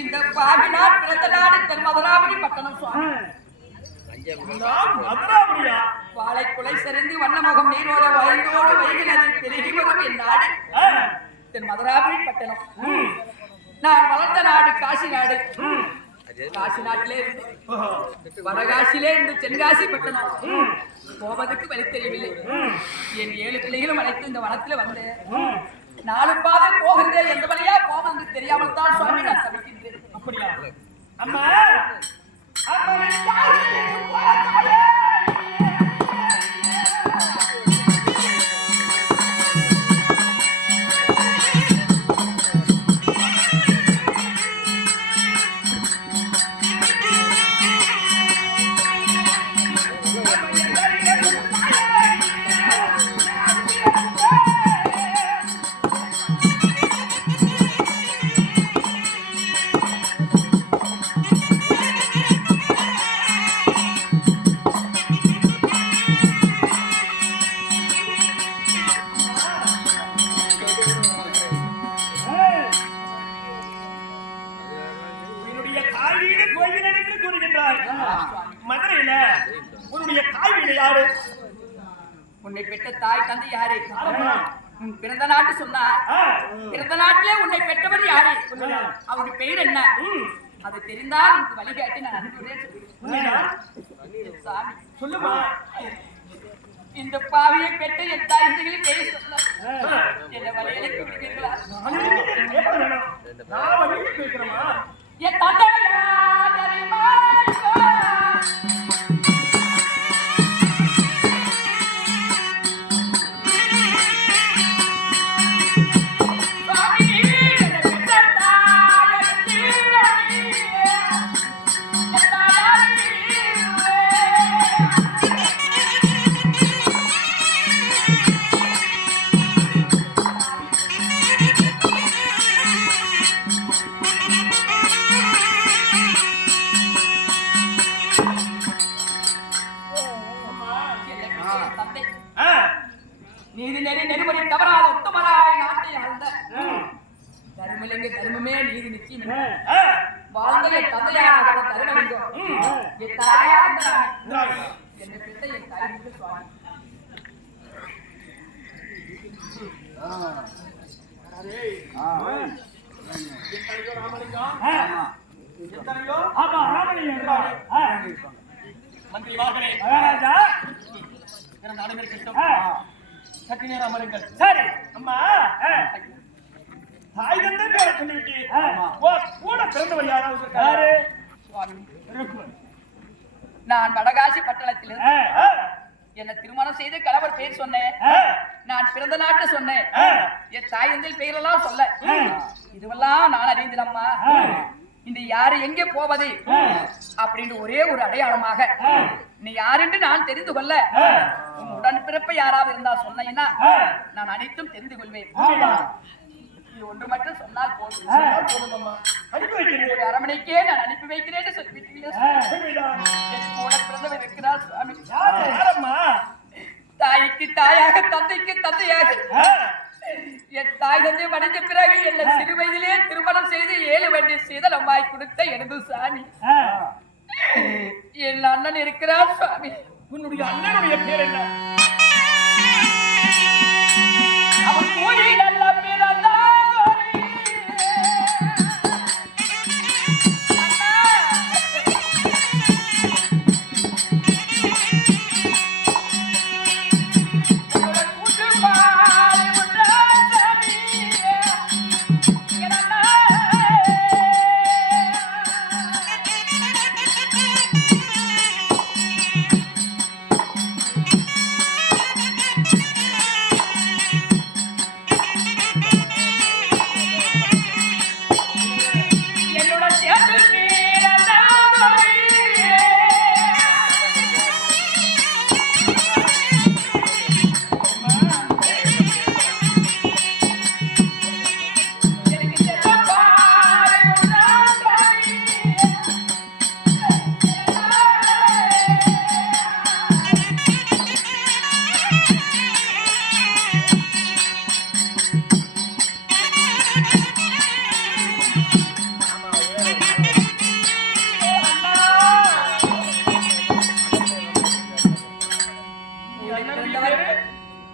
இந்த பாவினார் பிறந்த நாடு தன் மதுராபதி பட்டணம் சுவாமி. வாழை குலை செறிந்து வண்ணமுகம் நீரோட வயந்தோடு வைகிறது பெருகி வரும் என் நாடு தென் மதுராபதி பட்டணம். நான் வளர்ந்த நாடு காசி நாடு. காசி நாட்டிலே இருந்து வடகாசியிலே இருந்து தென்காசி பட்டணம் போவதற்கு வழி தெரியவில்லை. என் 7 பிள்ளைகளும் அழைத்து இந்த வனத்துல வந்து 4 பாதை போகின்றேன். எந்த வழியா போவது தெரியாமல் தான் சுவாமி நான் சமைக்கின்றேன். அப்படியா அம்மா? மதுரையில உன்னுடைய தாய் வீடு யாரு? உன்னை பெற்ற தாய் தந்தை யாரு? உன் பிறந்த நாட்டு சொன்னா பிறந்த நாட்டிலே உன்னை பெற்றவர் யாரு? அவருடைய பெயர் என்ன? அது தெரிந்தால் உனக்கு வழிகாட்டி நான் அனுப்புறேன் சாமி. சொல்லுமா. இந்த பாவியை பெற்ற என் தாய் தந்தைகளை பெயர் சொல்ல என்ன வழியில விடுவீர்களா? என் தந்தையா தெரியுமா? நீதி நெறி நெறிமுறை தவறாத உத்தமராய் நாட்டை ஆழ்ந்த தர்மலிங்க தர்மமே நீதி நிச்சயம் வாழ்ந்த என் தந்தையாக தருணலிங்கம் என் தாயார் என்னை பெற்ற என் தாய் சுவாமி. மந்திரி வாகனே சற்று நேரம் அமருங்கள். சரி அம்மா. தாய் தந்தை பேரை சொல்லிவிட்டு கூட பிறந்தவர் யாராவது இருக்காரு? நான் வடகாசி பட்டணத்தில் என்ன திருமணம் செய்து கணவர் பெயர் சொன்னேன். நான் பிறந்த நாட்டு சொன்னேன். என் தாய் தந்தை பெயரெல்லாம் சொல்ல இதுவெல்லாம் நான் அறிந்தேனம்மா. இந்த யாரு எங்கே போவது அப்படின்னு ஒரே ஒரு அடையாளமாக நீ யார் என்று நான் தெரிந்து கொள்ள உன் உடன்பிறப்பை யாராவது இருந்தா சொன்னீங்கன்னா நான் அனைத்தும் தெரிந்து கொள்வேன். ஒன்று மட்டும் சொன்னால் போதும். ஒரு அரமனைக்கே நான் அனுப்பி வைக்கிறேன் சொல்லிவிட்டீர்கள். கூட பிறந்தவர் இருக்கிறார் சுவாமி. தாய்க்கு தாயாக தந்தைக்கு தந்தையாக என் தாய் தந்தை மடிந்த பிறகு என்னை சிறு வயதிலே திருமணம் செய்து 7 வண்டி சீதளமாய் கொடுத்த எனது சாமி. என் அண்ணன் இருக்கிறார் சுவாமி. உன்னுடைய அண்ணனுடைய பேர் என்ன? அவன் கூறி நல்ல பிறந்தாரி. கூட்டு பாரு உண்டாசமி. என் அண்ணா என்னோட சேர்த்து பிறந்தாரி. எனக்கு செல்ல பாரு உண்டாசமி.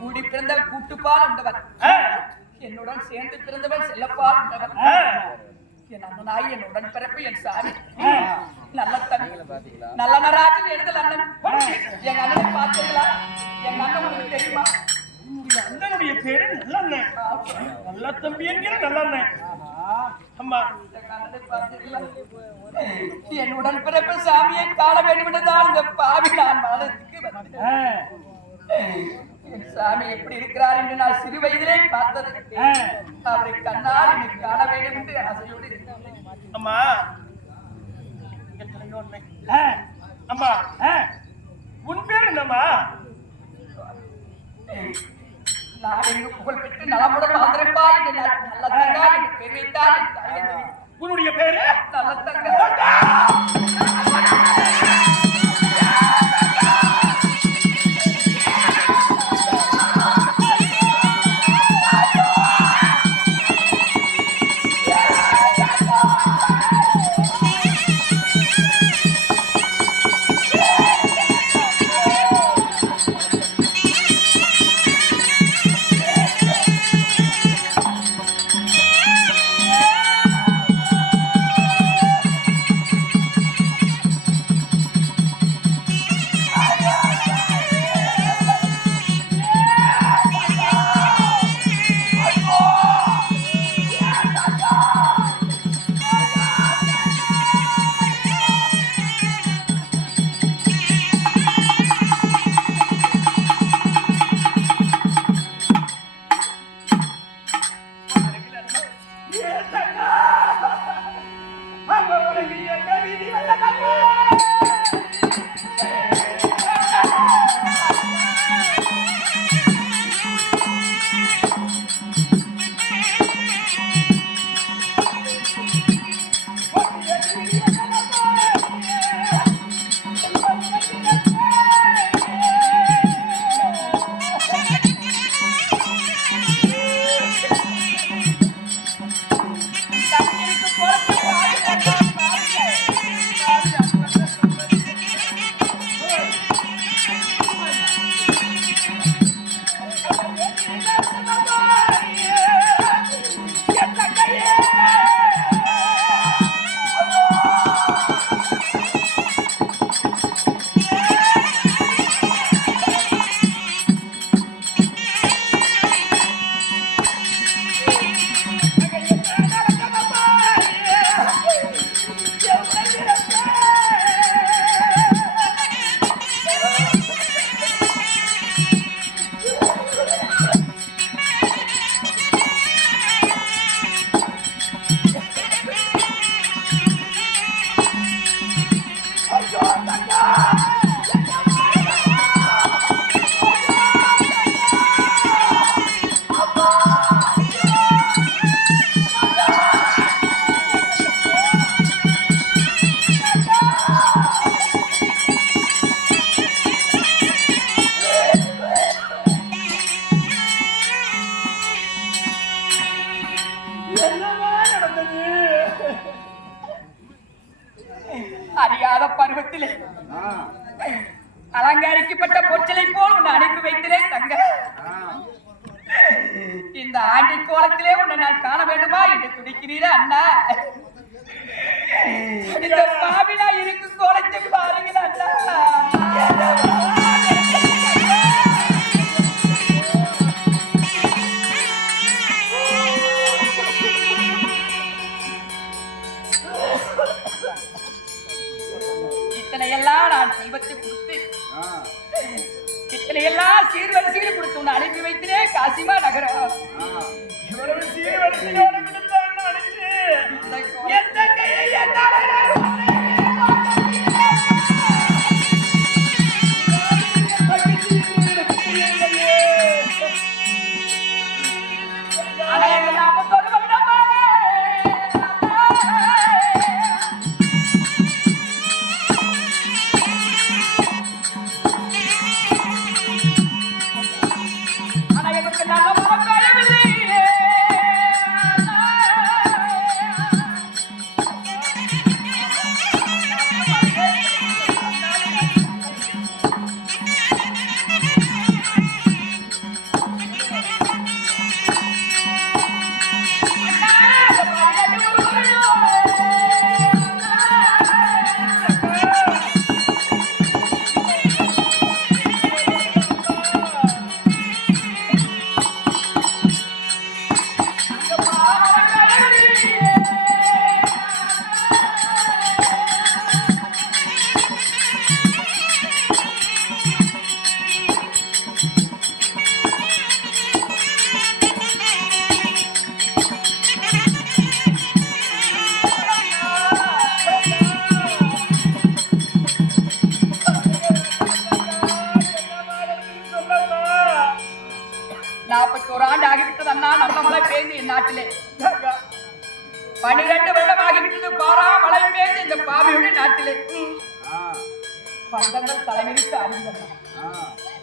கூடி பிறந்தவன் கூட்டுப்பால் உண்டவன். என்னுடன் சேர்ந்து பிறந்தவன் செல்லப்பால் உண்டவன். என் அண்ணனாய் என் உடன் பிறப்பு என் சாமி. நல்ல தம்பி நல்ல நராஜன் எழுதல் அண்ணன். எங்க அண்ணனை பார்த்தீங்களா? எங்க அண்ணன் உங்களுக்கு தெரியுமா? உன்னுடைய அண்ணனுடைய பேரு நல்லண்ணன். நல்ல தம்பி என்கிற நல்லண்ணன். அம்மா எங்க அண்ணனை பார்த்தீங்களா? என் உடன் பிறப்பு சாமியை காண வேண்டும் என்றுதான் இந்த பாவி நான் மனதுக்கு வந்தேன். என் சாமி எப்படி இருக்கிறார் என்று நான் சிறு வயதிலே பார்த்தது. அவரை கண்ணால் என்னை காண வேண்டும் என்று ஆசையோடு இருக்கிறேன். அம்மா எத்தனையோ உண்மை. அம்மா உன் பேர் என்னம்மா? நான் எங்கு புகழ் பெற்று நலமுடன் வாழ்ந்திருப்பா என்று நல்ல தங்கா என்று பேர் வைத்தார் என் தாய் என்று. உன்னுடைய பேரு நல்ல தங்கா. பருவத்திலே அலங்கரிக்கப்பட்ட பொச்சலை போல் உன்னை அனுப்பி வைக்கிறேன் தங்க. இந்த ஆண்டி கோலத்திலே உன்னை நான் காண வேண்டுமா என்று துடிக்கிறீரா அண்ணா? இந்த பாவினா இருக்கும் கோலத்தை பாருங்க அண்ணா. இத்தனையெல்லாம் நான் செல்வத்தை கொடுத்து இத்தனையெல்லாம் சீர்வரிசையில் கொடுத்து உன்னை அனுப்பி வைக்கிறேன் காசிமா நகரம். இவ்வளவு சீர்வரிசையோடு கொடுத்தான்னு அனுப்பிச்சு எந்த கையை என்னால நாட்டிலே 12 வருடம் ஆகிவிட்டது. பாரா மழை பெய்து இந்த பாவியுடைய நாட்டிலே பந்தங்கள் தலைவிரித்து அறிந்தன.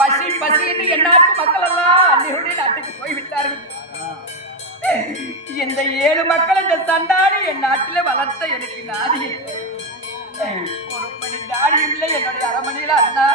பசி பசி என்று என் நாட்டு மக்கள் எல்லாம் அன்னையுடைய நாட்டுக்கு போய்விட்டார்கள். இந்த 7 மக்கள் இந்த சண்டாடி என் நாட்டிலே வளர்த்த எனக்கு நாதி ஒரு மணி தாடியும் இல்லை என்னுடைய அரமனையில அண்ணா.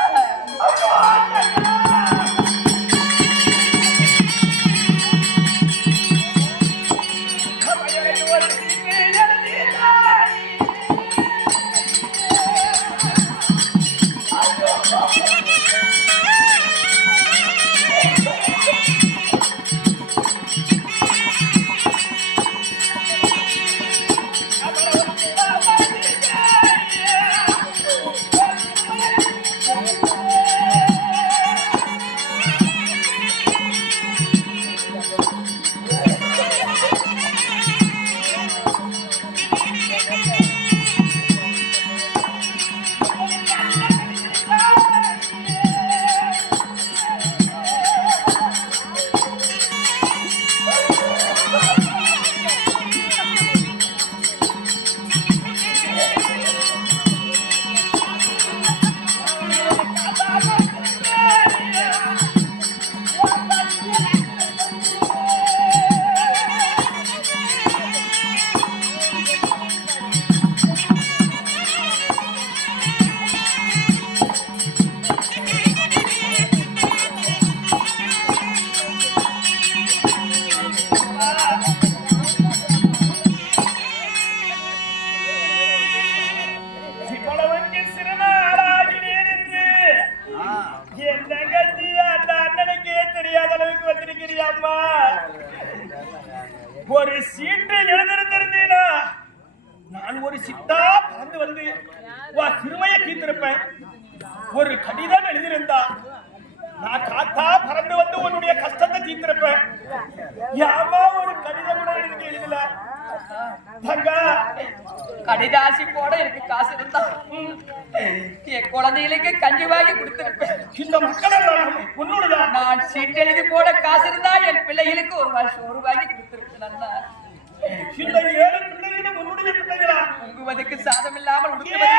ஒரு சீட்டை எழுந்திருந்தீனா நான் ஒரு சிட்டா பறந்து வந்து சிறுமையை தீர்த்திருப்பேன். ஒரு கடிதம் எழுதியிருந்தா நான் காத்தா பறந்து வந்து உன்னுடைய கஷ்டத்தை தீர்த்திருப்பேன். யாமா ஒரு கடிதம் கூட எனக்கு எழுதல. கடிதாசி போட எனக்கு காசு இருந்தா என் குழந்தைகளுக்கு கஞ்சி வாங்கி கொடுத்திருப்பேன். இந்த மக்கள் உன்னோடுதான். நான் சீட்டு எழுதி போட காசு இருந்தா என் பிள்ளைகளுக்கு ஒரு சோறு வாங்கி கொடுத்திருப்பேன். இந்த 7 பிள்ளைகளும் உன்னுடைய பிள்ளைகளா? உங்குவதற்கு சாதம் இல்லாமல் உடுக்குவதற்கு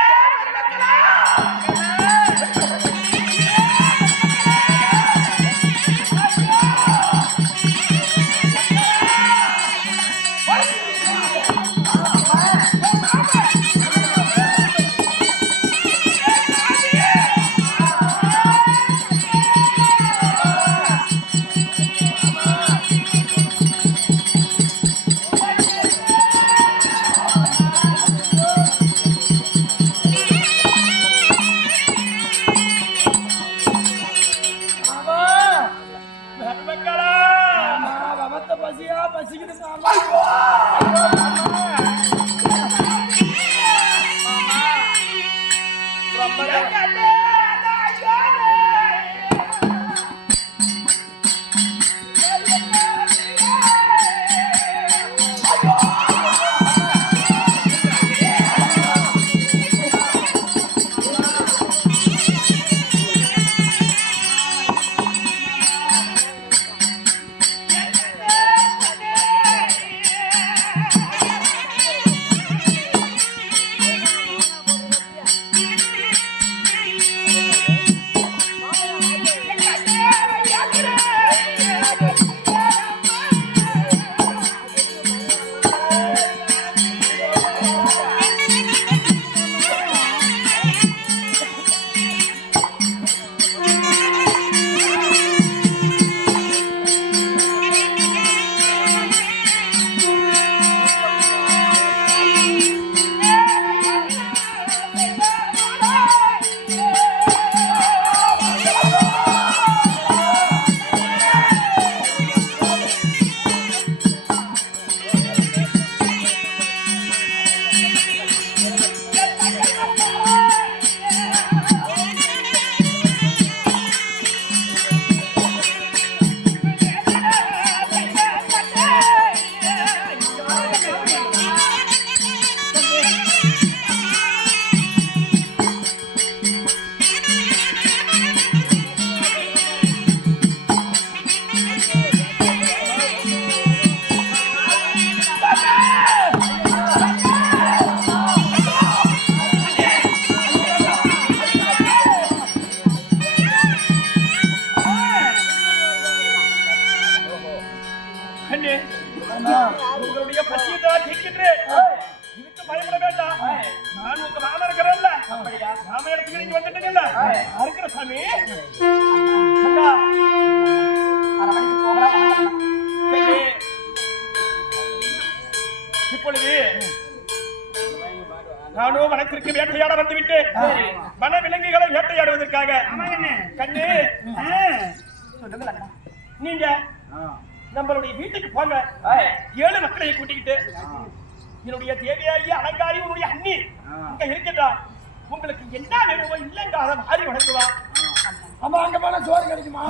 உங்களுடைய பசியதான் தீர்க்கின்றேன். இதுக்கு பயப்பட வேண்டாம். நான் உங்க மாமன் இருக்கிறேன்ல, மாமன் இடத்துக்கு நீங்க வந்துட்டீங்கல்ல, இருக்கிற சாமி. அண்ணா, சரி. இப்பொழுது நானும் வனத்திற்கு வேட்டையாட வந்துவிட்டேன். வன விலங்குகளை வேட்டையாடுவதற்காக. கண்ணு, நீங்க நம்மளுடைய வீட்டுக்கு போங்க. 7 மக்களை கூட்டிக்கிட்டு என்னுடைய தேவையாகிய அலங்காரி உன்னுடைய அண்ணி இங்க இருக்கின்றா. உங்களுக்கு என்ன வேணுமோ இல்லங்க அதை மாறி வழங்குவா. ஆமா, அங்க போனா சோறு கிடைக்குமா?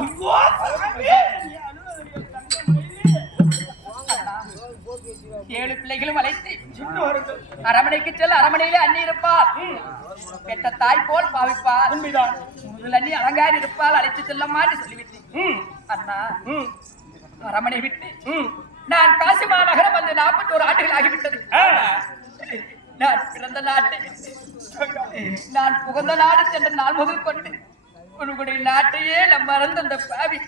7 பிள்ளைகளும் அழைத்து அரமனைக்கு செல்ல அரமனையிலே அண்ணி இருப்பார். பெற்ற தாய் போல் பாவிப்பார். உண்மைதான். முதல் அண்ணி அலங்காரி இருப்பால் அழைத்து செல்லமான்னு சொல்லிவிட்டேன். அண்ணா, அரமனை விட்டு நான் காசிமா நகரம் வந்து 41 ஆண்டுகள் ஆகிவிட்டது. நான் பிறந்த நாட்டை நான் புகுந்த நாடு சென்ற நாள் முதல் கொண்டு உன்னுடைய நாட்டையே நம்ம மறந்து அந்த பாவி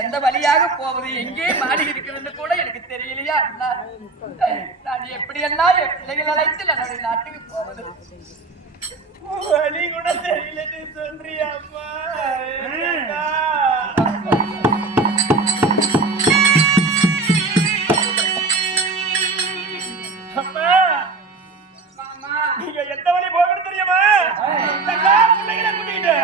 எந்த வழியாக போவது, எங்கே மாடி இருக்கிறது கூட எனக்கு தெரியலையா. நான் எப்படியெல்லாம் என் பிள்ளைகள் அழைத்து என்னுடைய நாட்டுக்கு போவது வழி கூட தெரியல சொல்றியாம்மா. நீங்க எந்த வழி போகணும் தெரியுமா? பிள்ளைகளை கூட்டிக்கிட்டு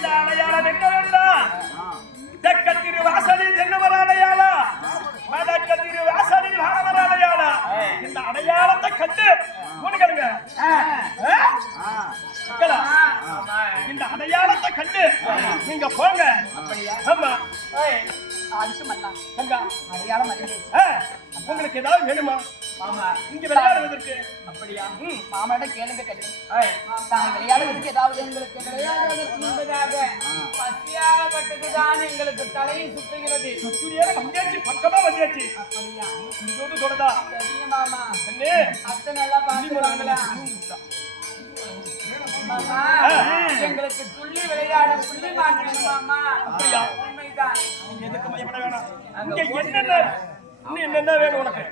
இந்த அடையாளம் என்னவென்றால் தெற்கத்திரு வாசலில் தென்னவர் அடையாளம், வடக்கத்திரு வாசலில் வானவர் அடையாளம். இந்த அடையாளத்தை கண்டு கொடுங்க. இந்த அடையாளத்தை கண்டு நீங்க போங்க. ஆமா அதுக்கு மன்னா அங்க அடையாளம் அறிந்து உங்களுக்கு ஏதாவது வேணுமா? மாமா இங்க விளையாடுவதற்கு அப்படியா? மாமாட்ட கேளுங்க கண்ணு. நாங்கள் விளையாடுவதற்கு ஏதாவது எங்களுக்கு விளையாடுவதற்கு முன்பதாக பசியாகப்பட்டதுதான் எங்களுக்கு தலையை சுற்றுகிறது. சுற்றியே வந்தாச்சு, பக்கமா வந்தாச்சு. அப்படியா? இங்கோடு தொடதா சரிங்க மாமா. அண்ணே அத்தை நல்லா பாத்துவாங்களா? மாமா எங்களுக்கு துள்ளி விளையாட புள்ளி மாட்டணும் மாமா. அப்படியா? உண்மைதான். நீங்க எதுக்கு பயப்பட வேணாம். இங்க என்னென்ன இன்னும் என்னென்ன வேணும் உனக்கு?